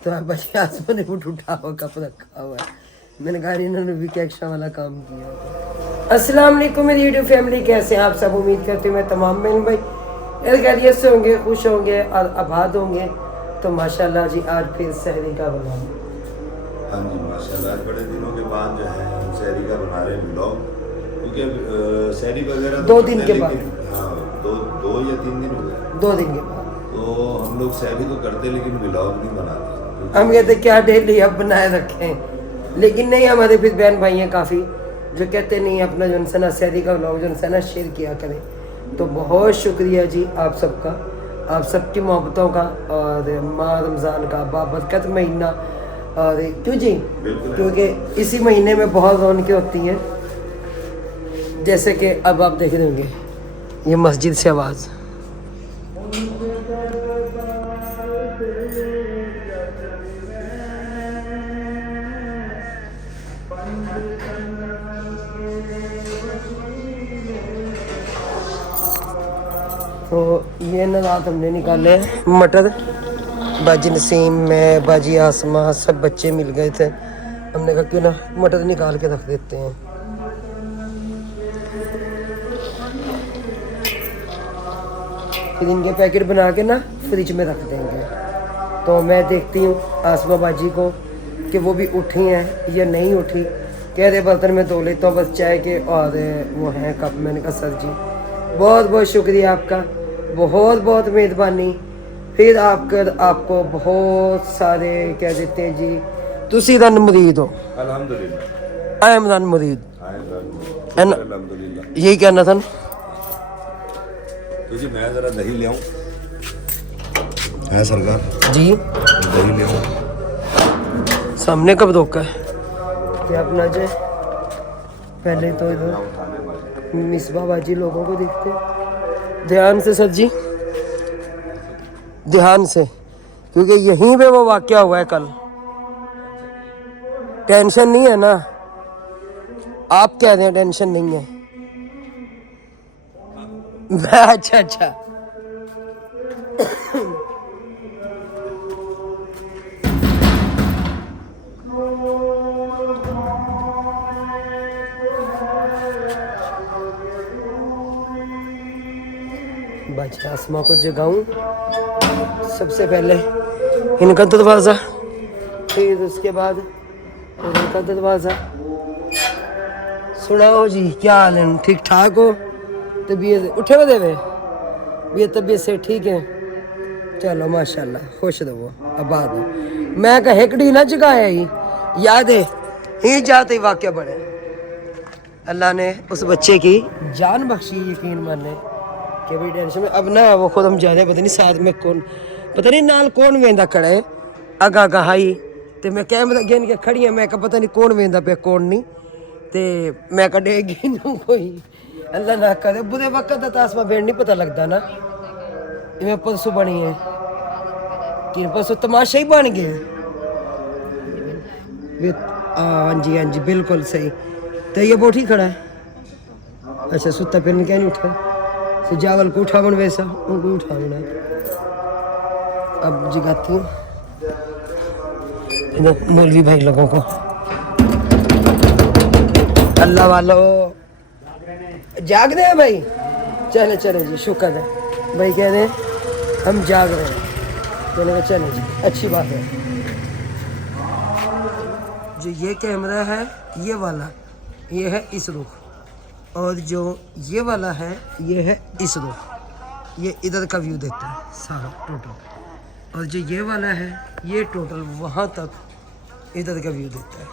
तो आप बच्चे आसमान ने उठा हुआ कप रखा हुआ है। मैंने कहा इन्होंने भी क्या एक्स्ट्रा वाला काम किया। अस्सलाम वालेकुम मेरी यूट्यूब फैमिली, कैसे हैं आप सब? उम्मीद करते हैं मैं तमाम बहन भाई खैरियत से होंगे, खुश होंगे और आबाद होंगे। तो माशाल्लाह जी आज फिर सहरी का बना। हाँ जी माशाल्लाह, आज बड़े दिनों के बाद जो है हम सहरी का बना रहे हैं ब्लॉग, क्योंकि सहरी वगैरह दो दिन के बाद, हाँ दो या 3 दिन हो गए, 2 दिन के बाद तो हम लोग सहरी तो करते लेकिन ब्लॉग नहीं बनाते। हम कहते क्या डेली अब बनाए रखें, लेकिन नहीं, हमारे फिर बहन भाई हैं काफ़ी जो कहते नहीं अपना जो है ना सहरी का ब्लॉग जो है ना शेयर किया करें। तो बहुत शुक्रिया जी आप सबका, आप सबकी मोहब्बतों का। और माह रमज़ान का बाबरकत महीना, और क्यों जी, क्योंकि इसी महीने में बहुत रौनकें होती हैं। जैसे कि अब आप देख रहे होंगे ये मस्जिद से आवाज़, तो ये ना रात हमने निकाले मटर, बाजी नसीम में बाजी आसमा सब बच्चे मिल गए थे। हमने कहा क्यों ना मटर निकाल के रख देते हैं। फिर इनके पैकेट बना के ना फ्रिज में रख देंगे। तो मैं देखती हूँ आसमा बाजी को कि वो भी उठी हैं या नहीं उठी। कह रहे बर्तन में धो लेता हूँ बस चाय के, और वो हैं कप। मैंने कहा सर जी बहुत बहुत शुक्रिया आपका, बहुत बहुत मेहरबानी। फिर आपको बहुत सारे कह देते हैं जी, तुसी रन मुरीद हो। अल्हम्दुलिल्लाह आई एम रन मुरीद, अल्हम्दुलिल्लाह। यही कहना था। तो जी मैं ज़रा दही ले आऊँ है सरकार जी दही ले आऊँ। सामने कब रोका है क्या अपना जो पहले तो इधर मिसबा बाजी लोगों को देखते हैं। ध्यान से सर जी, ध्यान से, क्योंकि यहीं पे वो वाकया हुआ है कल। टेंशन नहीं है ना, आप कह रहे हैं टेंशन नहीं है। अच्छा अच्छा बच्चे आसमा को जगाऊं सबसे पहले, इनका दरवाज़ा, फिर उसके बाद इनका दरवाज़ा। सुनाओ जी क्या हाल है? ठीक ठाक हो? तबीयत उठे हुए देवे भी तबीयत से ठीक है? चलो माशाल्लाह, खुश रहो आबाद हो। मैं कहा हेकड़ी ना जगाया ही, याद है ही जाते ही वाक्य बने। अल्लाह ने उस बच्चे की जान बख्शी, यकीन माने कि भाई टेंशन में अब ना वो खुद हम जा रहे, पता नहीं साथ में कौन, पता नहीं नाल कौन वेंदा खड़ा है अगा गहाई। तो मैं कैमरा गेन के खड़ी है, मैं कहा पता नहीं कौन वेंदा पे कौन नहीं। ते मैं कडेगी ना कोई, अल्लाह ना करे बुरे वक्त का तासमा बेड़ नहीं पता लगता ना। इवें परसों बनी है कि परसों तमाशा ही बन गया। हाँ जी हाँ जी बिल्कुल सही। तो ये बोठी खड़ा है, अच्छा सुता फिर क्या नहीं उठा, सुजावल को उठा बन वैसा उनको उठा बना। अब जगाती हूँ मौलवी भाई लोगों को। अल्लाह वालो जाग रहे हैं भाई, चले चले जी, शुक्र है भाई कह रहे हैं हम जाग रहे हैं। मैंने कहा चले जी अच्छी बात है। जो ये कैमरा है ये वाला, ये है इस रुख, और जो ये वाला है ये है इस रुख। ये इधर का व्यू देता है सारा टोटल, और जो ये वाला है ये टोटल वहाँ तक इधर का व्यू देता है।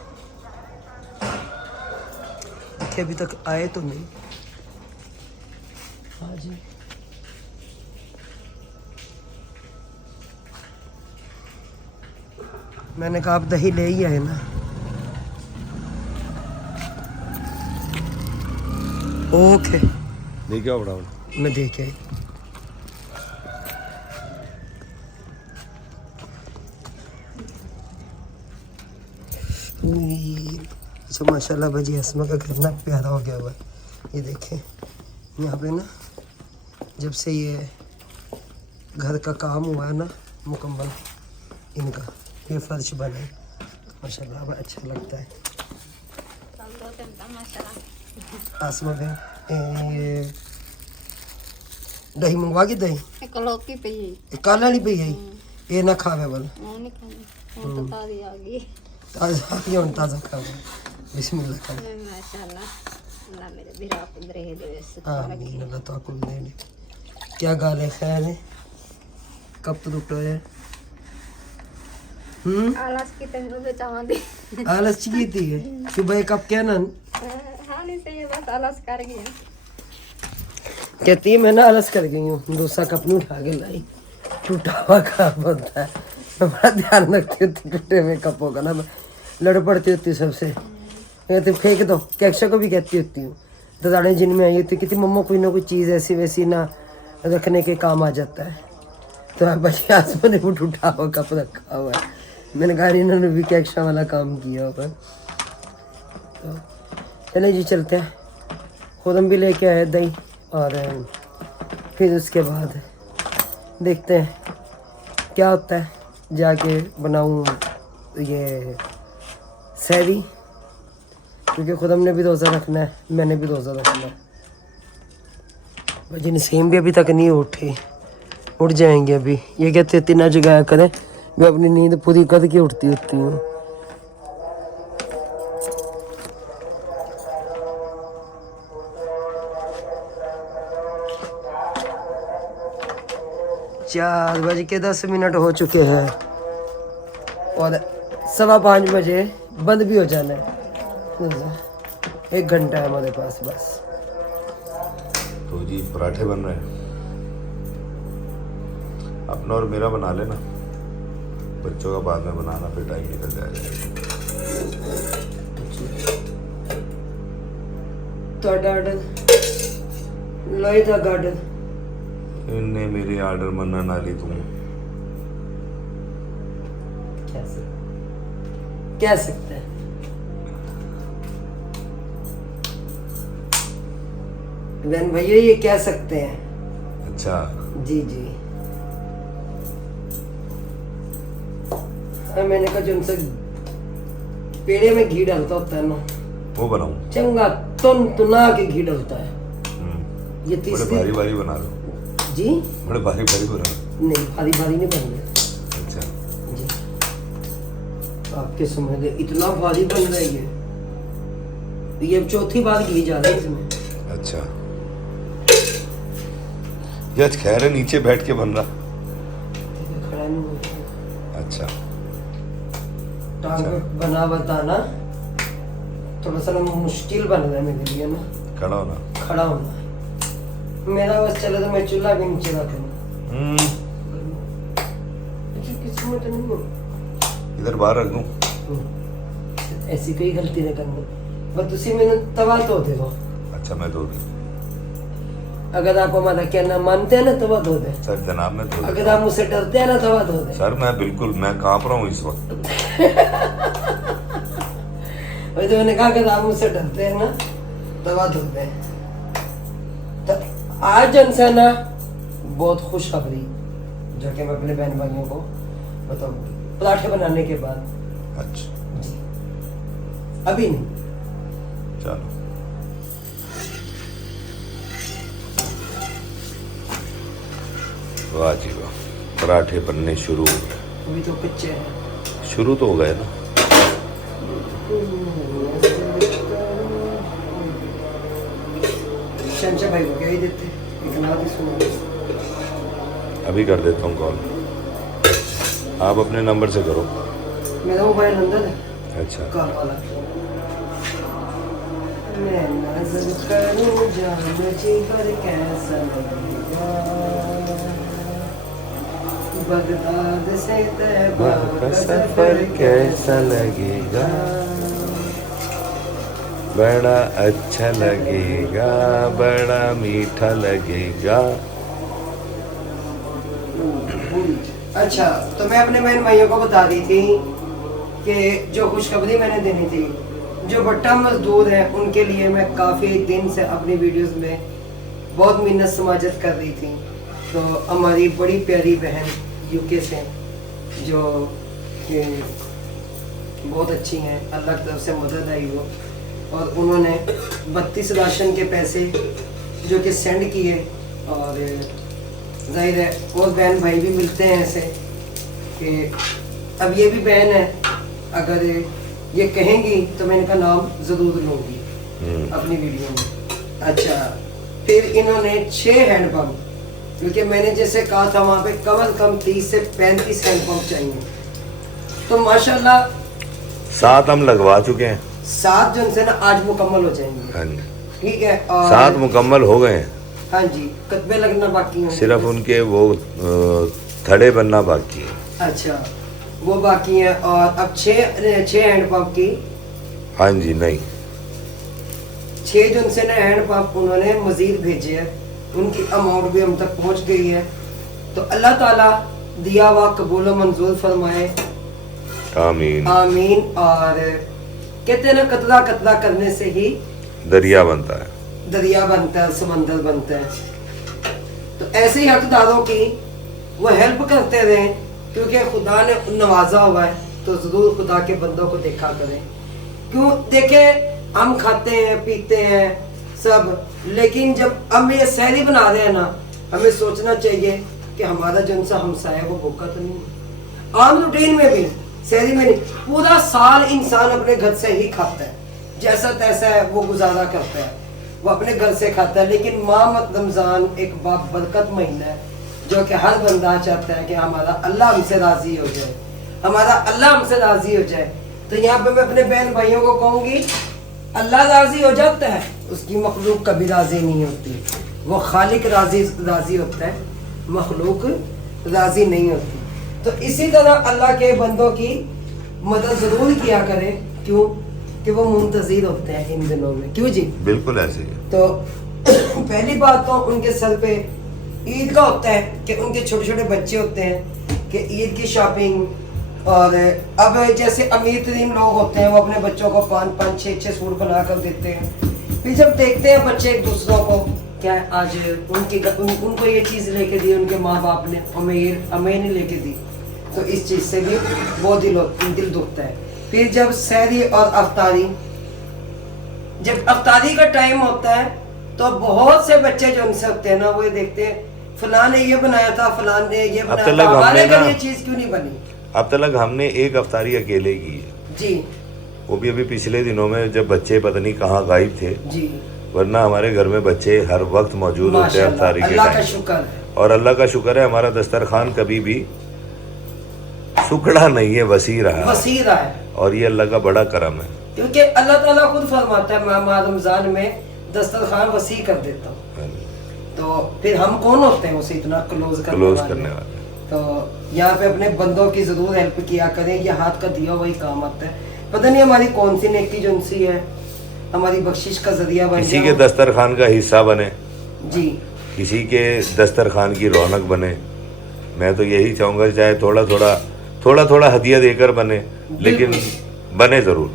अभी तक आए तो नहीं। हाँ जी मैंने कहा आप दही ले ही आए ना। ओके देखिए आओ बड़ा मैं देखे। अच्छा माशाल्लाह भाजी असमा का घर ना प्यारा हो गया हुआ है। ये देखें यहाँ पे ना जब से ये घर का काम हुआ है ना मुकम्मल इनका, ये फर्श बना है माशाल्लाह, अब अच्छा लगता है। आसमा पे ये दही मंगवा के दही इकलौती पे ही काला नहीं पी है ये ना खावे वाला वो नहीं खानी, वो तो ताज़ी आ गई। ताज़ा ये उन ताज़ा खावे बिस्मिल्लाह कर माशाल्लाह, अल्लाह मेरे बिरा को दे दे आमीन अल्लाह तो आपको दे दे। क्या गाल है खैर है कब तो रुक है आलस की तंगो पे चावा दे आलस की थी है कि भाई कब क्या ना हाँ नहीं सही है, बस आलस कर गया। कहती है मैं ना आलस कर गई हूँ, दूसरा कप नहीं उठा के लाई, टूटा हुआ कप होता है। मैं बड़ा ध्यान रखती हूँ टूटे हुए कपों का ना, मैं लड़ पड़ती होती हूँ सबसे, कहती फेंक दो। कैक्शा को भी कहती होती हूँ, दादाने जिनमें आई होती कहती मम्मा कोई ना कोई चीज़ ऐसी वैसी ना रखने के काम आ जाता है। तो आप बच्चे आसमान ने वो टूटा हुआ कप रखा हुआ है, मैंने कहा इन्होंने भी कैक्शा वाला काम किया होगा। तो चले जी चलते हैं, खुद हम भी लेके आए दही और फिर उसके बाद देखते हैं क्या होता है। जाके बनाऊँ ये सहरी, क्योंकि खुद हमने भी रोज़ा रखना है, मैंने भी रोज़ा रखना है। भाजी नसीम भी अभी तक नहीं उठे, उठ जाएंगे अभी। ये कहते इतना जगाया करें, मैं अपनी नींद पूरी करके उठती हूँ। चार बज के 10 मिनट हो चुके हैं और 5:15 बजे बंद भी हो जाना है। 1 घंटा है हमारे पास बस। तो जी पराठे बन रहे हैं, अपना और मेरा बना लेना, बच्चों का बाद में बनाना, फिर टाइम निकल जाएगा। तो ऑर्डर लोई था गार्डन इनने मेरे ऑर्डर मना ना ली तुम। कह सकते हैं बहन भैया, ये कह सकते हैं। अच्छा जी जी मैंने कहा जो उनसे पेड़े में घी डालता होता है ना, वो बनाऊं? चंगा तुना के घी डालता है। ये बड़े तीसरी भारी भारी बना लो जी, बड़े भारी भारी बना लो। नहीं भारी भारी नहीं बन रहे अच्छा जी, आपके समझ ले इतना भारी बन रहा है ये चौथी बार घी जा रहा है इसमें। अच्छा ये आज खैर है नीचे बैठ के बन रहा। खड़ा नहीं हो रहा। अच्छा टांग बना बताना थोड़ा सा ना मुश्किल बन रहा है मेरे लिए ना, खड़ा होना। खड़ा होना है मेरा बस चले तो मैं चूल्हा भी नीचे रख लूँ। किस्मत नहीं हो इधर बाहर रख दूं? ऐसी कोई गलती नहीं करनी, बस तुसी मैंने तवा धो दे दो। अच्छा मैं धो दूं? अगर आप हमारा कहना मानते हैं ना तवा धो दे। सर जनाब मैं धो अगर आप मुझसे डरते हैं ना तवा धो दे। सर मैं बिल्कुल मैं कांप रहा हूँ इस वक्त। वही तो मैंने कहा अगर आप मुझसे डरते हैं ना तवा धो दे। तो आज जनसे ना बहुत खुशखबरी जो कि मैं अपने बहन भाइयों को बताऊंगी पराठे बनाने के बाद। अच्छा जी अभी नहीं। चलो वाह जी वाह, पराठे बनने शुरू हो गए। अभी तो कच्चे हैं। शुरू तो हो गए ना। शमशा भाई को क्या ही देते एक नाथ ही सुना। अभी कर देता हूँ कॉल, आप अपने नंबर से करो। मेरा मोबाइल अंदर है। अच्छा कॉल वाला मैं नजर करूं जान जी पर कैसा लगेगा, बगदाद से तैबा का सफर कैसा लगेगा, बड़ा अच्छा लगेगा, बड़ा मीठा लगेगा। अच्छा तो मैं अपने बहन भाइयों को बता दी थी कि जो खुशखबरी मैंने देनी थी, जो भट्टा मजदूर हैं उनके लिए मैं काफ़ी दिन से अपनी वीडियोस में बहुत मिन्नत समाजत कर रही थी। तो हमारी बड़ी प्यारी बहन यूके से जो कि बहुत अच्छी हैं, अल्लाह की तरफ से मदद आई वो। और उन्होंने 32 राशन के पैसे जो कि सेंड किए, और जाहिर है और बहन भाई भी मिलते हैं ऐसे कि अब ये भी बहन है, अगर ये कहेंगी तो मैं इनका नाम ज़रूर लूँगी अपनी वीडियो में। अच्छा, फिर इन्होंने 6 हैंडपम्प, क्योंकि मैंने जैसे कहा था वहाँ पे कम से कम 30 से 35 हैंडपम्प चाहिए, तो माशाल्लाह 7 हम लगवा चुके हैं। 7 जो उनसे ना आज मुकम्मल हो जाएंगे। हाँ जी, ठीक है, और 7 मुकम्मल हो गए हैं। हाँ जी, कतबे लगना बाकी हैं, सिर्फ उनके वो थड़े बनना बाकी है। अच्छा वो बाकी है। और अब 6 हैंडपम्प की, हाँ जी, नहीं 6 जो उनसे ना हैंडपम्प उन्होंने मजीद भेजे हैं, उनकी अमाउंट भी हम तक पहुंच गई है। तो अल्लाह ताला दिया हुआ कबूल मंजूर फरमाए, आमीन। आमीन। और कहते हैं ना कतरा कतरा करने से ही दरिया बनता है, दरिया बनता है, समंदर बनता है। तो ऐसे ही हकदारों की वो हेल्प करते रहें, क्योंकि खुदा ने नवाजा हुआ है, तो जरूर खुदा के बंदों को देखा करें। क्यों देखें, हम खाते हैं पीते हैं सब, लेकिन जब हम ये सहरी बना रहे हैं ना, हमें सोचना चाहिए कि हमारा जो सा हमसा है वो भूखा तो नहीं है। आम रूटीन में भी सहरी में नहीं, पूरा साल इंसान अपने घर से ही खाता है, जैसा तैसा है वो गुजारा करता है, वो अपने घर से खाता है। लेकिन माह रमज़ान एक बरकत महीना है, जो कि हर बंदा चाहता है कि हमारा अल्लाह हमसे राजी हो जाए, हमारा अल्लाह हमसे राजी हो जाए। तो यहाँ पे मैं अपने बहन भाइयों को कहूँगी, अल्लाह राजी हो जाता है, उसकी मखलूक कभी राजी नहीं होती। वो खालिक राजी होता है, मखलूक राजी नहीं होती। तो इसी तरह अल्लाह के बंदों की मदद जरूर किया करें, क्यों कि वो मुंतज़िर होते हैं इन दिनों में। क्यों जी? बिल्कुल ऐसे ही। तो पहली बात तो उनके सर पे ईद का होता है कि उनके छोटे छोटे बच्चे होते हैं कि ईद की शॉपिंग। और अब जैसे अमीर तरीन लोग होते हैं, वो अपने बच्चों को 5-5, 6-6 सूट बना कर देते हैं। फिर जब देखते हैं बच्चे एक दूसरों को, क्या आज उनको ये चीज़ लेके दी, उनके माँ बाप ने हमें नहीं लेके दी, तो इस चीज़ से भी बहुत दिल दुखता है। फिर जब सहरी और अफ्तारी, जब अफ्तारी का टाइम होता है, तो बहुत से बच्चे जो उनसे होते हैं ना, वो ये देखते हैं फलां ने ये बनाया था, फलां ने ये बनाया था, हमारे घर ये चीज़ क्यों नहीं बनी। अब तक हमने एक अफ्तारी अकेले की है जी, वो भी अभी पिछले दिनों में, जब बच्चे पता नहीं कहाँ गायब थे जी, वरना हमारे घर में बच्चे हर वक्त मौजूद होते हैं अफ्तारी के अल्लाह का टाइम। शुक्र है। और अल्लाह का शुक्र है, हमारा दस्तरखान कभी भी सुखड़ा नहीं है, वसी रहा है। वसी रहा है, और ये अल्लाह का बड़ा करम है। क्योंकि अल्लाह ताला खुद फरमाता है, मैं माह रमजान में दस्तरखान वसी कर देता हूँ। तो फिर हम कौन होते हैं उसे इतना क्लोज करने वाले। तो यहाँ पे अपने बंदों की जरूर हेल्प किया करें, ये हाथ का दिया वही काम आता है। पता नहीं हमारी कौन सी नेकी जो उनसी है, हमारी बख्शिश का जरिया बन किसी के दस्तरखान का हिस्सा बने जी, किसी के दस्तरखान की रौनक बने। मैं तो यही चाहूँगा, चाहे थोड़ा थोड़ा हदिया देकर बने, लेकिन बने जरूर।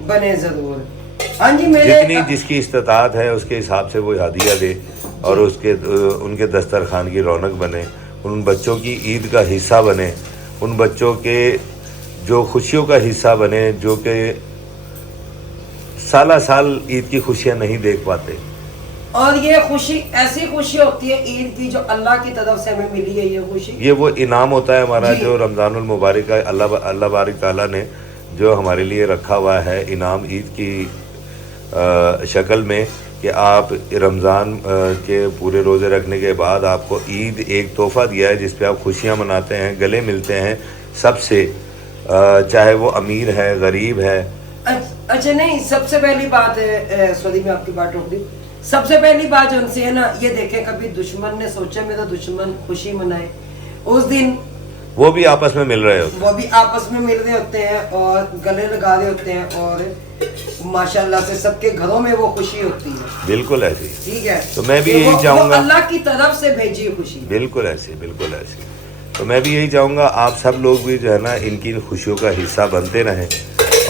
हाँ जी, जितनी जिसकी इस्तात है उसके हिसाब से वो हदिया दे, और उनके दस्तरखान की रौनक बने, उन बच्चों की ईद का हिस्सा बने, उन बच्चों के जो खुशियों का हिस्सा बने, जो कि साल ईद की खुशियाँ नहीं देख पाते। और ये खुशी ऐसी खुशी होती है ईद की, जो अल्लाह की तरफ से हमें मिली है। ये खुशी, ये वो इनाम होता है हमारा, जो रमज़ानुल मुबारक का अल्लाह बारिक ताला ने जो हमारे लिए रखा हुआ है इनाम ईद की शक्ल में, कि आप रमज़ान के पूरे रोज़े रखने के बाद आपको ईद एक तोहफ़ा दिया है, जिस पे आप खुशियाँ मनाते हैं, गले मिलते हैं सबसे, चाहे वो अमीर है, गरीब है। अच्छा, नहीं, सबसे पहली बात है, सॉरी मैं आपकी बात रोक दी, सबसे पहली बात उनसे है ना, ये देखें कभी दुश्मन ने सोचा मेरा दुश्मन खुशी मनाए, उस दिन वो भी आपस में मिल रहे होते हैं, वो भी आपस में मिल रहे होते हैं और गले लगा रहे होते हैं, और माशाल्लाह से सबके घरों में वो खुशी होती है। बिल्कुल ऐसी, ठीक है। तो मैं भी यही चाहूँगा, अल्लाह की तरफ से भेजी खुशी, बिल्कुल ऐसी। तो मैं भी यही चाहूँगा आप सब लोग भी जो है ना इनकी खुशियों का हिस्सा बनते रहें,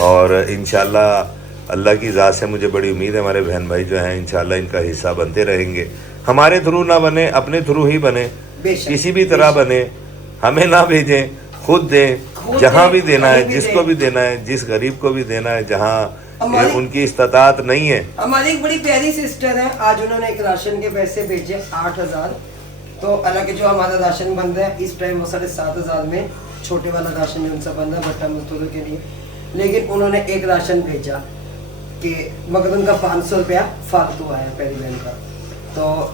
और इंशाल्लाह अल्लाह की ज़ात से मुझे बड़ी उम्मीद है हमारे बहन भाई जो हैं इंशाल्लाह इनका हिस्सा बनते रहेंगे। हमारे थ्रू ना बने, अपने थ्रू ही बने, किसी भी तरह बने, हमें ना भेजें, खुद दें, खुद जहाँ भी दे, देना है, कहीं भी जिसको दे। भी देना है, जिस गरीब को भी देना है, जहाँ हमारी- उनकी इस्तात नहीं है। हमारी एक बड़ी प्यारी सिस्टर है, आज उन्होंने एक राशन के पैसे भेजे 8,000। तो हालांकि जो हमारा राशन बंद है इस टाइम वो 7,500 में छोटे वाला राशन जो उनसे बंद है भट्टा मजदूरों के लिए, लेकिन उन्होंने एक राशन भेजा कि मगर उनका 500 रुपया फालतू आया पहली बहन का। तो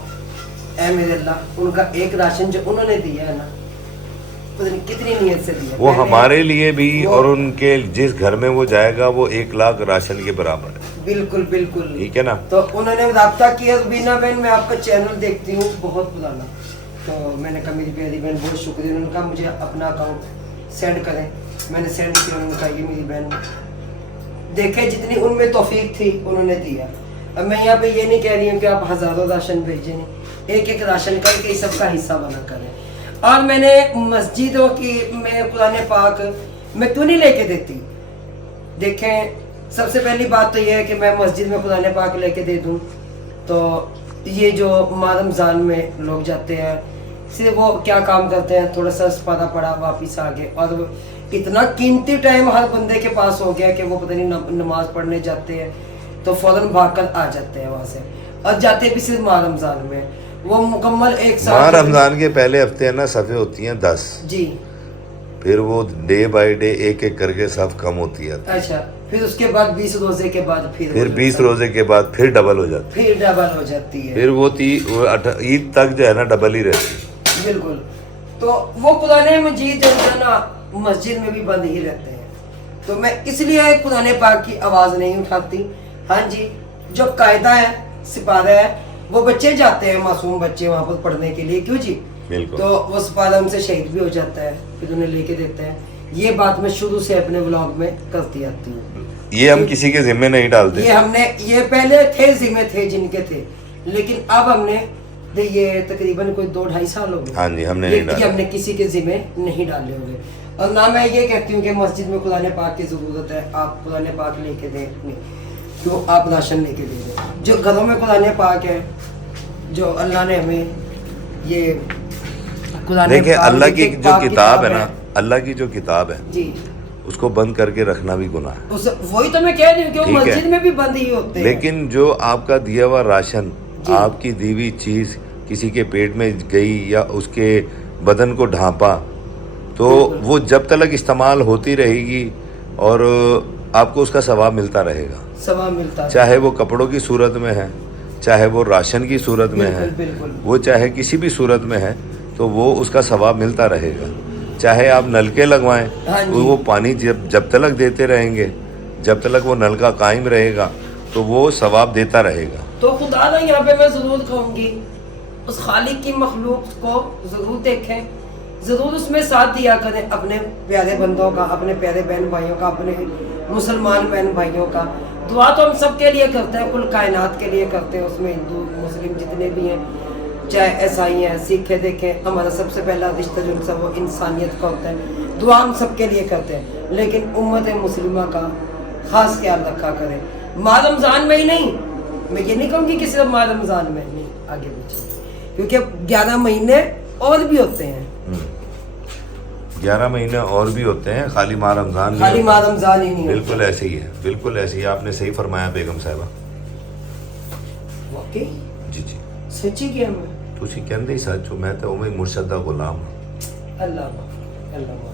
ऐ मेरे अल्लाह, उनका एक राशन जो उन्होंने दिया है ना, पता नहीं कितनी नीयत से दिया। वो मैंने- हमारे लिए भी वो- और उनके जिस घर में वो जाएगा वो 1 लाख राशन के बराबर है। बिल्कुल बिल्कुल ठीक है ना। तो उन्होंने रब्ता किया, बीना बहन मैं आपका चैनल देखती हूँ बहुत पुराना, तो मैंने कहा मेरी प्यारी बहन बहुत शुक्रिया। उन्होंने कहा मुझे अपना अकाउंट सेंड करें, मैंने सेंड किया। उन्होंने कहा ये मेरी बहन देखे जितनी उनमें तौफीक थी उन्होंने दिया। अब मैं यहाँ पे ये नहीं कह रही हूँ कि आप हज़ारों राशन भेजें, नहीं, एक एक राशन करके ही सबका हिस्सा बना करें। और मैंने मस्जिदों की मैं कुरान पाक मैं क्यों नहीं लेके देती। देखें, सबसे पहली बात तो ये है कि मैं मस्जिद में कुरान पाक लेके दे दूँ, तो ये जो माह रमज़ान में लोग जाते हैं सिर्फ वो क्या काम करते हैं, थोड़ा सा इस्पादा पड़ा वापिस आ गए, और इतना कीमती टाइम हर बंदे के पास हो गया कि वो पता नहीं नमाज पढ़ने जाते हैं तो फौरन भाग कर आ जाते हैं वहाँ से, और जाते भी सिर्फ माह रमज़ान में। वो मुकम्मल एक साल माह रमजान के पहले हफ्ते है ना, सफ़े होती हैं 10, जी, फिर वो डे बाय डे एक एक करके सफ़ कम होती है। अच्छा, फिर उसके बाद 20 रोजे के बाद फिर फिर हो 20 जाता है। रोजे के बाद फिर डबल हो जाती फिर डबल हो जाती है। है। फिर वो ईद तक जो है ना डबल ही रहती है। बिल्कुल, तो वो कुरान मजीद जो है ना मस्जिद में भी बंद ही रहते हैं, तो मैं इसलिए कुरान पाक की आवाज़ नहीं उठाती। हाँ जी, जो कायदा है सिपारा है, वो बच्चे जाते हैं, मासूम बच्चे वहाँ पर पढ़ने के लिए, क्यों जी, बिल्कुल। तो वो सिपारा उनसे शहीद भी हो जाता है, फिर उन्हें लेके देते हैं। ये बात मैं शुरू से अपने व्लॉग में करती आती हूँ। ये हम किसी के जिम्मे नहीं डालते। ये पहले थे जिम्मे थे जिनके थे, लेकिन अब हमने ये तकरीबन कोई 2-2.5 साल हो गए। हाँ जी, हमने ये नहीं डाला। हमने किसी के जिम्मे नहीं डाले हुए। और ना मैं ये कहती हूँ कि मस्जिद में कुरान पाक की ज़रूरत है, आप कुरान पाक लेके दें अपने, तो आप राशन लेके दे दें। जो घरों में कुरान पाक है, जो अल्लाह ने हमें ये कुरान देखिए, पाक अल्लाह की एक जो पाक किताब है ना, अल्लाह की जो किताब है जी, उसको बंद करके रखना भी गुनाह है। वही तो मैं कह रही हूँ कि वो ठीक है। मस्जिद में भी बंद ही होते हैं। लेकिन जो आपका दिया हुआ राशन, जी। आपकी दी हुई चीज़ किसी के पेट में गई या उसके बदन को ढांपा, तो वो जब तक इस्तेमाल होती रहेगी और आपको उसका सवाब मिलता रहेगा, सवाब मिलता है। चाहे वो कपड़ों की सूरत में है, चाहे वो राशन की सूरत में है, बिल्कुल, बिल्कुल। वो चाहे किसी भी सूरत में है, तो वो उसका सवाब मिलता रहेगा। चाहे आप नलके लगवाएं, हाँ जी। वो पानी जब तक देते रहेंगे, जब तक वो नलका कायम रहेगा, तो वो सवाब देता रहेगा। तो खुदा ना यहाँ पे मैं ज़रूर कहूँगी, उस खालिक की मखलूक को ज़रूर देखें, ज़रूर उसमें साथ दिया करें अपने प्यारे बंदों का, अपने प्यारे बहन भाइयों का, अपने मुसलमान बहन भाइयों का। दुआ तो हम सब के लिए करते हैं, कुल कायनात के लिए करते हैं, उसमें हिंदू मुस्लिम जितने भी हैं, चाहे ईसाई हैं, सिख है। देखें, हमारा सबसे पहला रिश्ता जो उनसे वो इंसानियत का होता है। दुआ हम सब के लिए करते हैं, लेकिन उम्मत मुस्लिमा का ख़ास ख्याल रखा करें। माह रमज़ान में ही नहीं, मैं ये नहीं कहूँगी कि सिर्फ माह रमज़ान में नहीं, आगे पीछे, क्योंकि 11 महीने और भी होते हैं। 11 महीने और भी होते हैं, खाली माह रमज़ान नहीं खाली होता। माह रमज़ान ही नहीं होता। बिल्कुल ऐसे ही है, बिल्कुल ऐसे ही। आपने सही फरमाया बेगम साहिबा। वाकई जी जी, सच्ची क्या मैं तुसी कहंदे ही सच हो, मैं तो उਵੇਂ मुर्शद दा गुलाम। अल्लाह